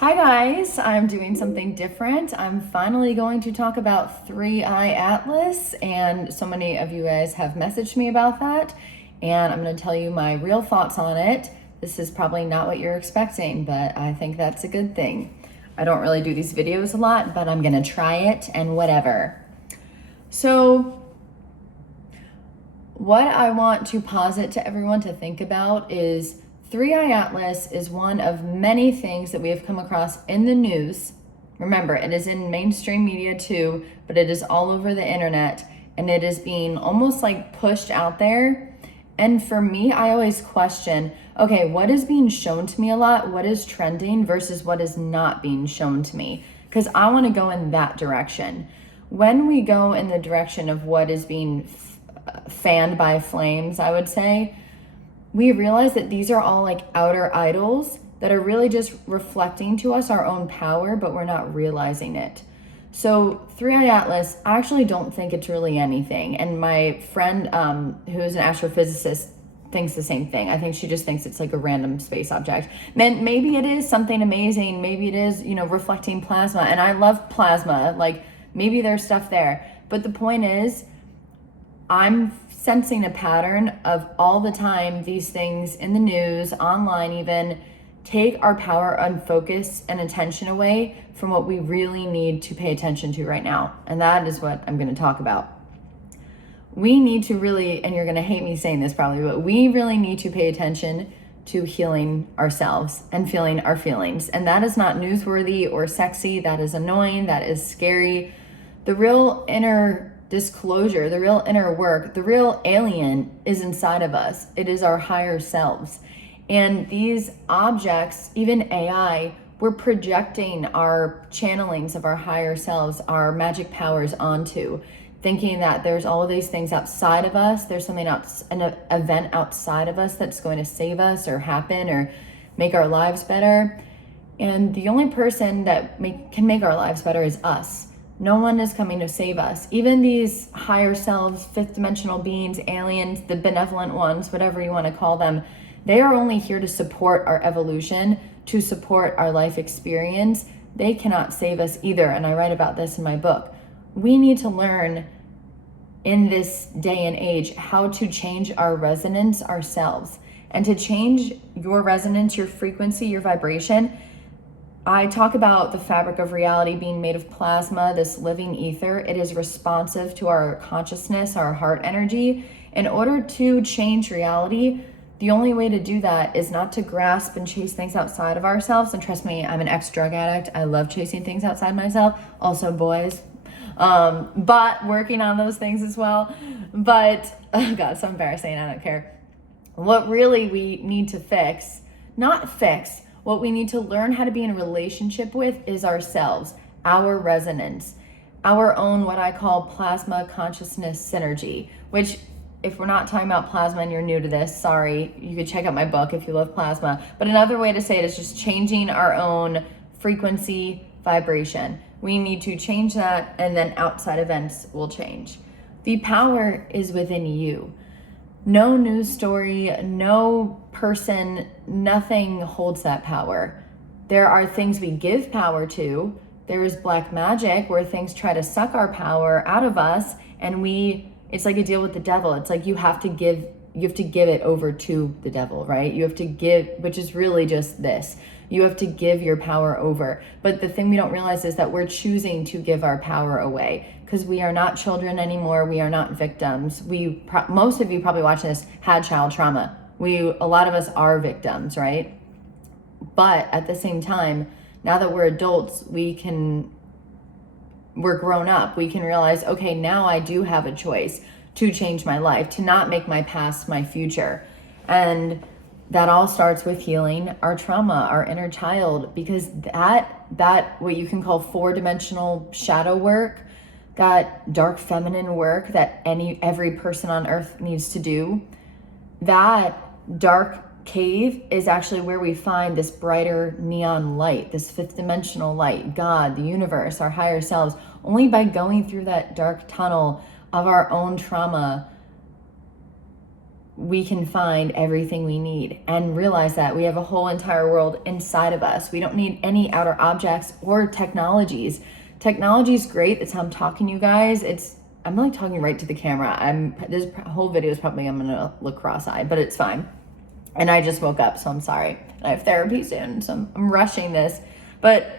Hi guys, I'm doing something different. I'm finally going to talk about 3-Eye Atlas, and so many of you guys have messaged me about that, and I'm going to tell you my real thoughts on it. This is probably not what you're expecting, but I think that's a good thing. I don't really do these videos a lot, but I'm going to try it and whatever. So what I want to posit to everyone to think about is 3-Eye Atlas is one of many things that we have come across in the news. Remember, it is in mainstream media too, but it is all over the internet, and it is being almost like pushed out there. And for me, I always question, okay, what is being shown to me a lot? What is trending versus what is not being shown to me? Because I want to go in that direction. When we go in the direction of what is being fanned by flames, I would say, we realize that these are all like outer idols that are really just reflecting to us our own power, but we're not realizing it. So 3-Eye Atlas, I actually don't think it's really anything. And my friend, who is an astrophysicist, thinks the same thing. I think she just thinks it's like a random space object. Man, maybe it is something amazing. Maybe it is, reflecting plasma. And I love plasma. Like maybe there's stuff there. But the point is, I'm sensing a pattern of all the time these things in the news, online even, take our power and focus and attention away from what we really need to pay attention to right now. And that is what I'm going to talk about. We need to really, and you're going to hate me saying this probably, but we really need to pay attention to healing ourselves and feeling our feelings. And that is not newsworthy or sexy. That is annoying. That is scary. The real inner disclosure, the real inner work, the real alien is inside of us. It is our higher selves. And these objects, even AI, we're projecting our channelings of our higher selves, our magic powers onto, thinking that there's all of these things outside of us. There's something else, an event outside of us that's going to save us or happen or make our lives better. And the only person that can make our lives better is us. No one is coming to save us. Even these higher selves, fifth dimensional beings, aliens, the benevolent ones, whatever you want to call them, they are only here to support our evolution, to support our life experience. They cannot save us either. And I write about this in my book. We need to learn in this day and age how to change our resonance ourselves. And to change your resonance, your frequency, your vibration, I talk about the fabric of reality being made of plasma, this living ether. It is responsive to our consciousness, our heart energy. In order to change reality, the only way to do that is not to grasp and chase things outside of ourselves. And trust me, I'm an ex-drug addict. I love chasing things outside myself. Also boys. But working on those things as well. But, oh God, so embarrassing. I don't care. What really we need to what we need to learn how to be in a relationship with is ourselves, our resonance, our own what I call plasma consciousness synergy, which if we're not talking about plasma and you're new to this, sorry, you could check out my book if you love plasma. But another way to say it is just changing our own frequency, vibration. We need to change that, and then outside events will change. The power is within you. No news story, no person, nothing holds that power. There are things we give power to. There is black magic where things try to suck our power out of us, and it's like a deal with the devil. It's like you have to give it over to the devil, right? You have to give, which is really just this. You have to give your power over. But the thing we don't realize is that we're choosing to give our power away, because we are not children anymore. We are not victims. Most of you probably watching this had child trauma. A lot of us are victims, right? But at the same time, now that we're adults, we're grown up. We can realize, okay, now I do have a choice to change my life, to not make my past my future. And that all starts with healing our trauma, our inner child, because that what you can call 4-dimensional shadow work, that dark feminine work that every person on earth needs to do, that dark cave is actually where we find this brighter neon light, this 5th dimensional light, God, the universe, our higher selves. Only by going through that dark tunnel of our own trauma we can find everything we need and realize that we have a whole entire world inside of us. We don't need any outer objects or technologies. Technology is great. That's how I'm talking to you guys. I'm like talking right to the camera. This whole video is probably, I'm gonna look cross-eyed, but it's fine. And I just woke up, so I'm sorry. And I have therapy soon, so I'm rushing this. But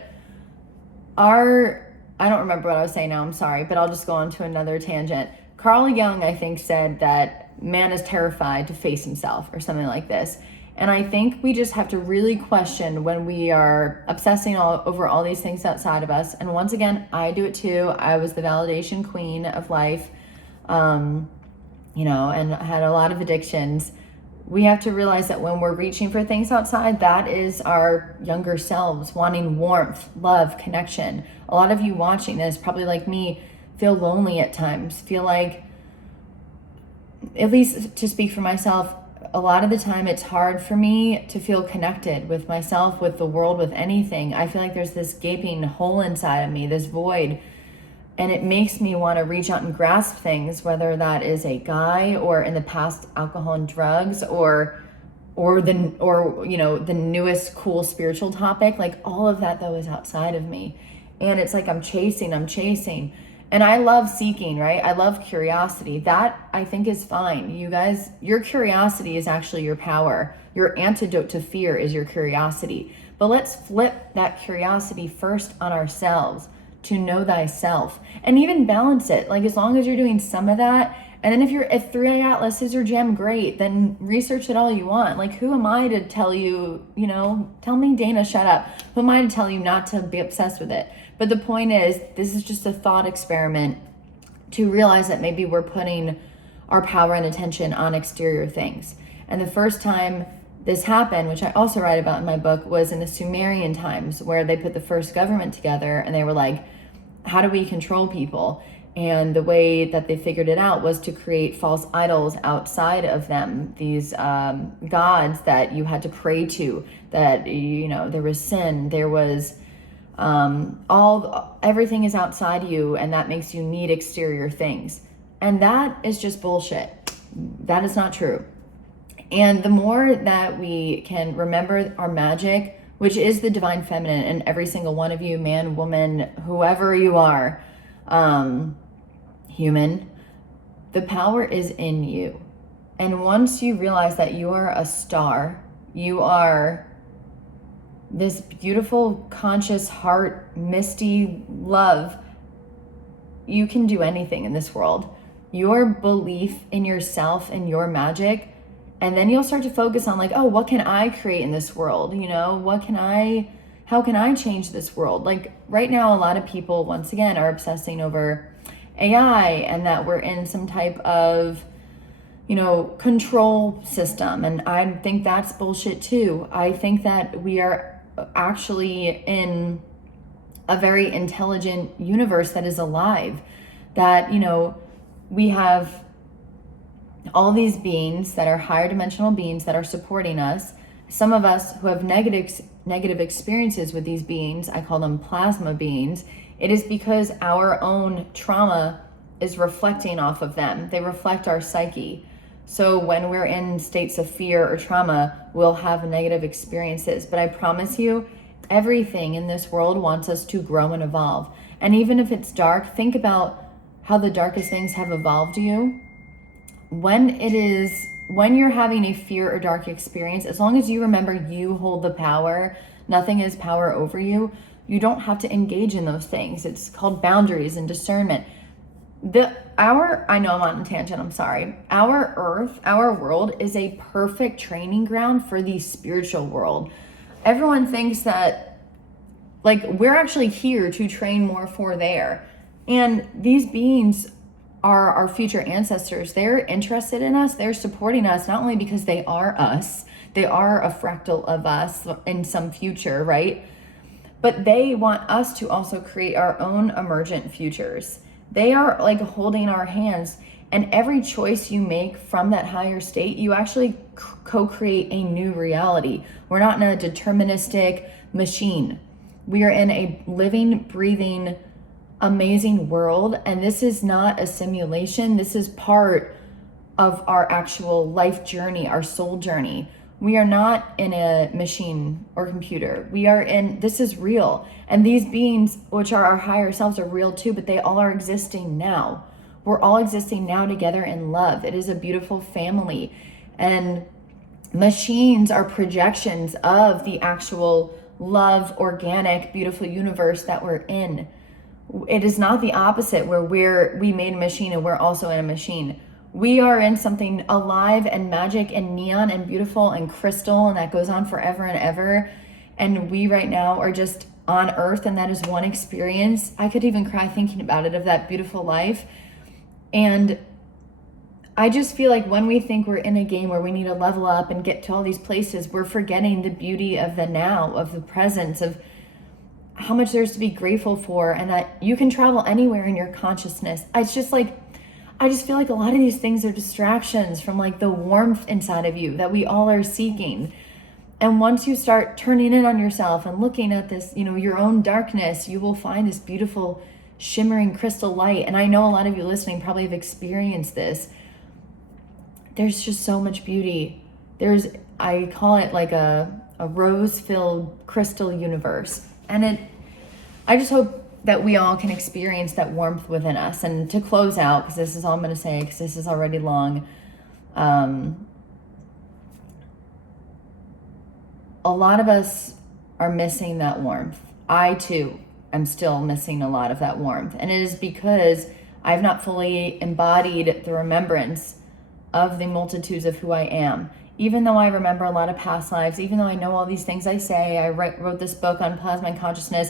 I don't remember what I was saying now, I'm sorry, but I'll just go on to another tangent. Carl Jung, I think, said that man is terrified to face himself or something like this. And I think we just have to really question when we are obsessing over all these things outside of us. And once again, I do it too. I was the validation queen of life, and I had a lot of addictions. We have to realize that when we're reaching for things outside, that is our younger selves wanting warmth, love, connection. A lot of you watching this, probably like me, feel lonely at times, feel like, at least to speak for myself, a lot of the time it's hard for me to feel connected with myself, with the world, with anything. I feel like there's this gaping hole inside of me, this void, and it makes me want to reach out and grasp things, whether that is a guy or in the past alcohol and drugs or the newest cool spiritual topic. Like all of that though is outside of me. And it's like I'm chasing. And I love seeking, right? I love curiosity. That I think is fine. You guys, your curiosity is actually your power. Your antidote to fear is your curiosity. But let's flip that curiosity first on ourselves, to know thyself, and even balance it. Like as long as you're doing some of that, and then if 3i Atlas is your gem, great, then research it all you want. Like who am I to tell you, tell me, Dana, shut up. Who am I to tell you not to be obsessed with it? But the point is, this is just a thought experiment to realize that maybe we're putting our power and attention on exterior things. And the first time this happened, which I also write about in my book, was in the Sumerian times, where they put the first government together and they were like, how do we control people? And the way that they figured it out was to create false idols outside of them, these gods that you had to pray to, that, there was sin, there was everything is outside you, and that makes you need exterior things. And that is just bullshit. That is not true. And the more that we can remember our magic, which is the divine feminine in every single one of you, man, woman, whoever you are, human, the power is in you. And once you realize that you are a star, you are this beautiful, conscious heart, misty love, you can do anything in this world. Your belief in yourself and your magic, and then you'll start to focus on like, oh, what can I create in this world? How can I change this world? Like right now, a lot of people, once again, are obsessing over AI and that we're in some type of, control system. And I think that's bullshit too. I think that we are actually in a very intelligent universe that is alive, that, we have all these beings that are higher dimensional beings that are supporting us. Some of us who have negative experiences with these beings, I call them plasma beings. It is because our own trauma is reflecting off of them. They reflect our psyche. So when we're in states of fear or trauma, we'll have negative experiences. But I promise you, everything in this world wants us to grow and evolve. And even if it's dark, think about how the darkest things have evolved you. When you're having a fear or dark experience, as long as you remember you hold the power, nothing has power over you, you don't have to engage in those things. It's called boundaries and discernment. I know I'm on a tangent, I'm sorry. Our earth, our world is a perfect training ground for the spiritual world. Everyone thinks that like we're actually here to train more for there. And these beings are our future ancestors. They're interested in us. They're supporting us, not only because they are us, they are a fractal of us in some future, right? But they want us to also create our own emergent futures. They are like holding our hands, and every choice you make from that higher state, you actually co-create a new reality. We're not in a deterministic machine. We are in a living, breathing, amazing world, and this is not a simulation. This is part of our actual life journey, our soul journey. We are not in a machine or computer. This is real. And these beings, which are our higher selves, are real too, but they all are existing now. We're all existing now together in love. It is a beautiful family. And machines are projections of the actual love, organic, beautiful universe that we're in. It is not the opposite where we made a machine and we're also in a machine. We are in something alive and magic and neon and beautiful and crystal, and that goes on forever and ever. And we right now are just on earth, and that is one experience. I could even cry thinking about it, of that beautiful life. And I just feel like when we think we're in a game where we need to level up and get to all these places, we're forgetting the beauty of the now, of the presence, of how much there's to be grateful for, and that you can travel anywhere in your consciousness. It's just like, I just feel like a lot of these things are distractions from like the warmth inside of you that we all are seeking. And once you start turning in on yourself and looking at this, your own darkness, you will find this beautiful shimmering crystal light. And I know a lot of you listening probably have experienced this. There's just so much beauty. I call it like a rose-filled crystal universe. And I just hope that we all can experience that warmth within us. And to close out, because this is all I'm going to say, because this is already long, a lot of us are missing that warmth. I too am still missing a lot of that warmth. And it is because I've not fully embodied the remembrance of the multitudes of who I am. Even though I remember a lot of past lives, even though I know all these things I say, I wrote this book on plasma and consciousness,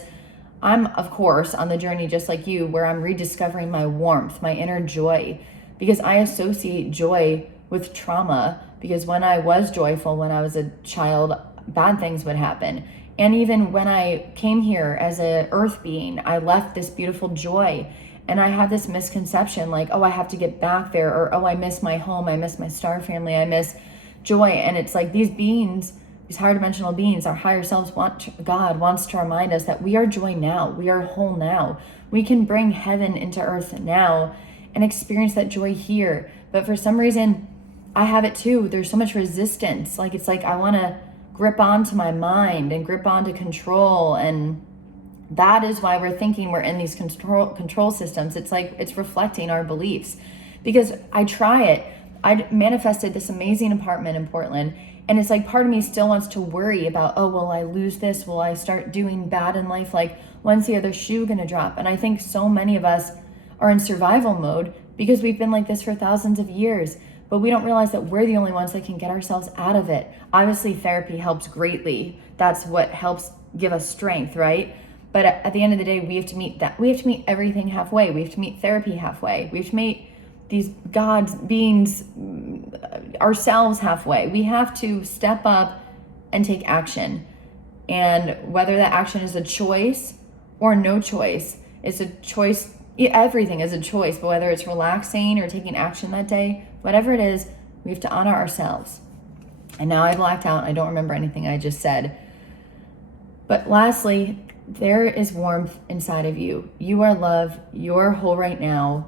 I'm, of course, on the journey just like you, where I'm rediscovering my warmth, my inner joy, because I associate joy with trauma, because when I was joyful, when I was a child, bad things would happen. And even when I came here as an earth being, I left this beautiful joy. And I have this misconception like, oh, I have to get back there, or, oh, I miss my home, I miss my star family, I miss joy. And it's like these beings, these higher dimensional beings, our higher selves God wants to remind us that we are joy now. We are whole now. We can bring heaven into earth now and experience that joy here. But for some reason, I have it too. There's so much resistance. Like, it's like I want to grip onto my mind and grip onto control. And that is why we're thinking we're in these control systems. It's like it's reflecting our beliefs. Because I try it. I manifested this amazing apartment in Portland. And it's like part of me still wants to worry about, oh, will I lose this? Will I start doing bad in life? Like, when's the other shoe going to drop? And I think so many of us are in survival mode because we've been like this for thousands of years. But we don't realize that we're the only ones that can get ourselves out of it. Obviously, therapy helps greatly. That's what helps give us strength, right? But at the end of the day, we have to meet that. We have to meet everything halfway. We have to meet therapy halfway. We have to meet these gods, beings, ourselves halfway. We have to step up and take action. And whether that action is a choice or no choice, it's a choice. Everything is a choice, but whether it's relaxing or taking action that day, whatever it is, we have to honor ourselves. And now I blacked out. I don't remember anything I just said. But lastly, there is warmth inside of you. You are love. You're whole right now.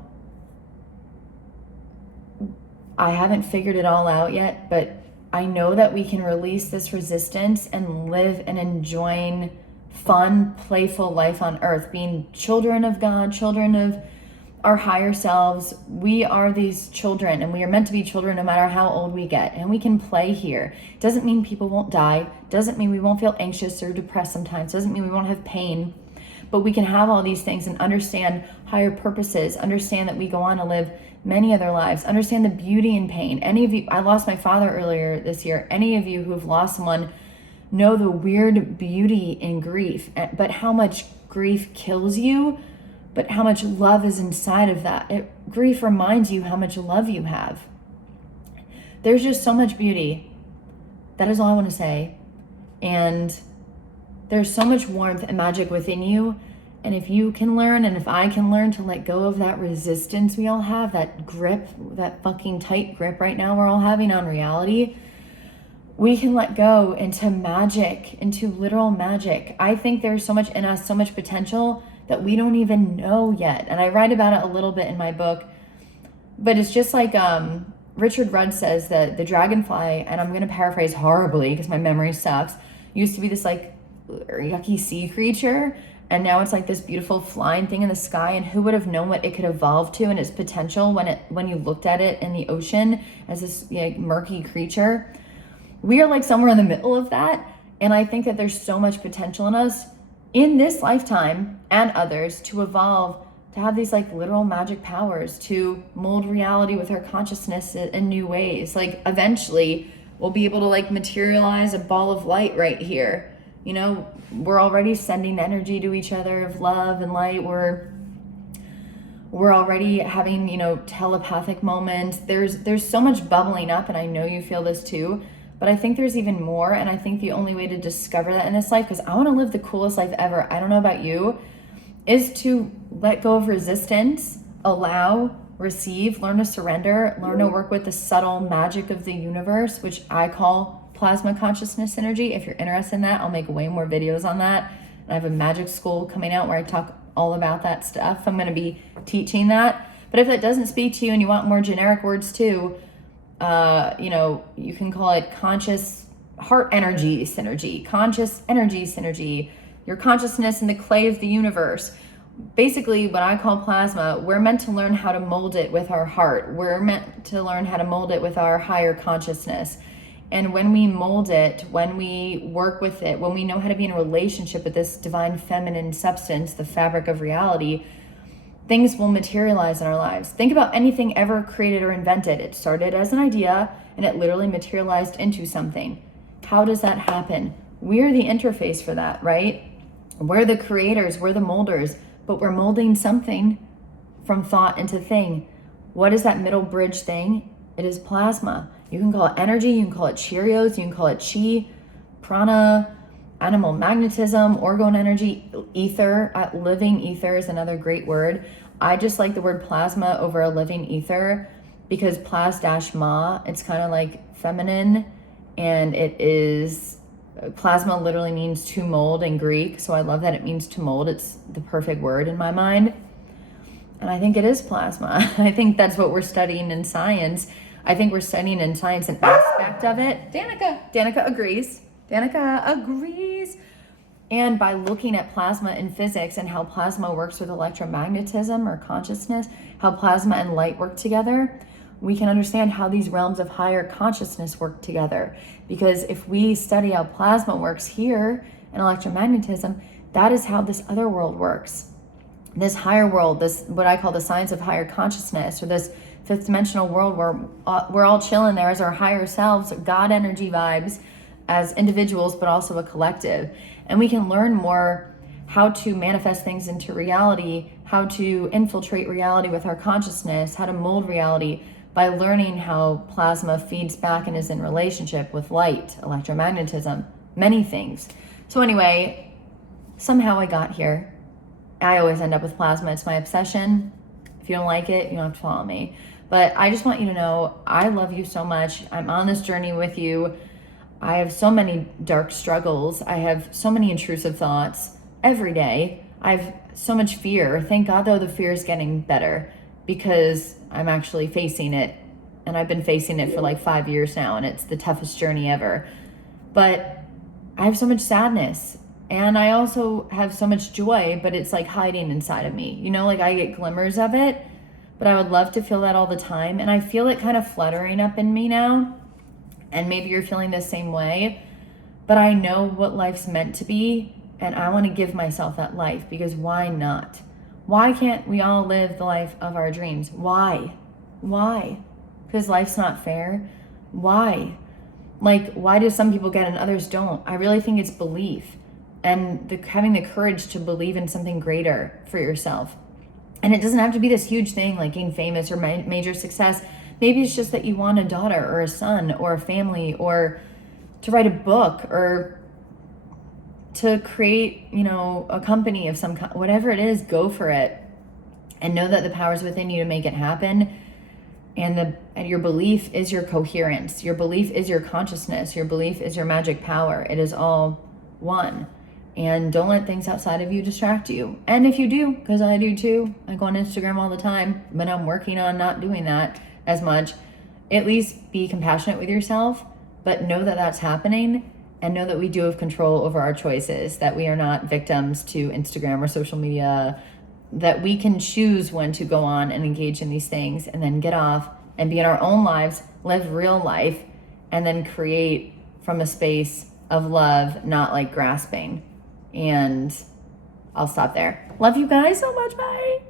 I haven't figured it all out yet, but I know that we can release this resistance and live an enjoying, fun, playful life on earth, being children of God, children of our higher selves. We are these children, and we are meant to be children no matter how old we get, and we can play here. Doesn't mean people won't die, doesn't mean we won't feel anxious or depressed sometimes, doesn't mean we won't have pain, but we can have all these things and understand higher purposes, understand that we go on to live many other lives, understand the beauty in pain. Any of you, I lost my father earlier this year. Any of you who have lost someone know the weird beauty in grief, but how much grief kills you, but how much love is inside of that. Grief reminds you how much love you have. There's just so much beauty. That is all I want to say. And there's so much warmth and magic within you. And if you can learn, and if I can learn to let go of that resistance we all have, that grip, that fucking tight grip right now we're all having on reality, we can let go into magic, into literal magic. I think there's so much in us, so much potential that we don't even know yet. And I write about it a little bit in my book, but it's just like Richard Rudd says that the dragonfly, and I'm going to paraphrase horribly because my memory sucks, used to be this like yucky sea creature, and now it's like this beautiful flying thing in the sky. And who would have known what it could evolve to and its potential when you looked at it in the ocean as this murky creature. We are like somewhere in the middle of that, and I think that there's so much potential in us in this lifetime and others to evolve, to have these like literal magic powers, to mold reality with our consciousness in new ways. Like eventually we'll be able to like materialize a ball of light right here. You know, we're already sending energy to each other of love and light. We're already having, you know, telepathic moments. There's so much bubbling up, and I know you feel this too, but I think there's even more. And I think the only way to discover that in this life, because I want to live the coolest life ever, I don't know about you, is to let go of resistance, allow, receive, learn to surrender, learn to work with the subtle magic of the universe, which I call plasma consciousness energy. If you're interested in that, I'll make way more videos on that. And I have a magic school coming out where I talk all about that stuff. I'm going to be teaching that. But if that doesn't speak to you and you want more generic words too, you know, you can call it conscious heart energy synergy, conscious energy synergy, your consciousness in the clay of the universe. Basically, what I call plasma, we're meant to learn how to mold it with our heart. We're meant to learn how to mold it with our higher consciousness. And when we mold it, when we work with it, when we know how to be in a relationship with this divine feminine substance, the fabric of reality, things will materialize in our lives. Think about anything ever created or invented. It started as an idea and it literally materialized into something. How does that happen? We're the interface for that, right? We're the creators, we're the molders, but we're molding something from thought into thing. What is that middle bridge thing? It is plasma. You can call it energy, you can call it Cheerios, you can call it chi, prana, animal magnetism, orgone energy, ether. Living ether is another great word. I just like the word plasma over a living ether because plas-ma, it's kind of like feminine, and it is, plasma literally means to mold in Greek. So I love that it means to mold. It's the perfect word in my mind. And I think it is plasma. I think that's what we're studying in science. I think we're studying in science an aspect of it. Danica agrees. Danica agrees. And by looking at plasma in physics and how plasma works with electromagnetism or consciousness, how plasma and light work together, we can understand how these realms of higher consciousness work together. Because if we study how plasma works here in electromagnetism, that is how this other world works. This higher world, this what I call the science of higher consciousness, or this fifth dimensional world where we're all chilling there as our higher selves, God energy vibes as individuals, but also a collective. And we can learn more how to manifest things into reality, how to infiltrate reality with our consciousness, how to mold reality by learning how plasma feeds back and is in relationship with light, electromagnetism, many things. So anyway, somehow I got here. I always end up with plasma. It's my obsession. If you don't like it, you don't have to follow me. But I just want you to know I love you so much. I'm on this journey with you. I have so many dark struggles. I have so many intrusive thoughts every day. I have so much fear. Thank God, though, the fear is getting better because I'm actually facing it. And I've been facing it for like 5 years now, and it's the toughest journey ever. But I have so much sadness. And I also have so much joy, but it's like hiding inside of me. You know, like I get glimmers of it, but I would love to feel that all the time. And I feel it kind of fluttering up in me now. And maybe you're feeling the same way, but I know what life's meant to be. And I want to give myself that life because why not? Why can't we all live the life of our dreams? Why? Because life's not fair. Why? Like, why do some people get and others don't? I really think it's belief. And having the courage to believe in something greater for yourself. And it doesn't have to be this huge thing like getting famous or major success. Maybe it's just that you want a daughter or a son or a family or to write a book or to create, you know, a company of some kind. Whatever it is, go for it. And know that the power's within you to make it happen. And your belief is your coherence. Your belief is your consciousness. Your belief is your magic power. It is all one. And don't let things outside of you distract you. And if you do, because I do too, I go on Instagram all the time, but I'm working on not doing that as much. at least be compassionate with yourself, but know that that's happening, and know that we do have control over our choices, that we are not victims to Instagram or social media, that we can choose when to go on and engage in these things and then get off and be in our own lives, live real life, and then create from a space of love, not like grasping. And I'll stop there. Love you guys so much. Bye.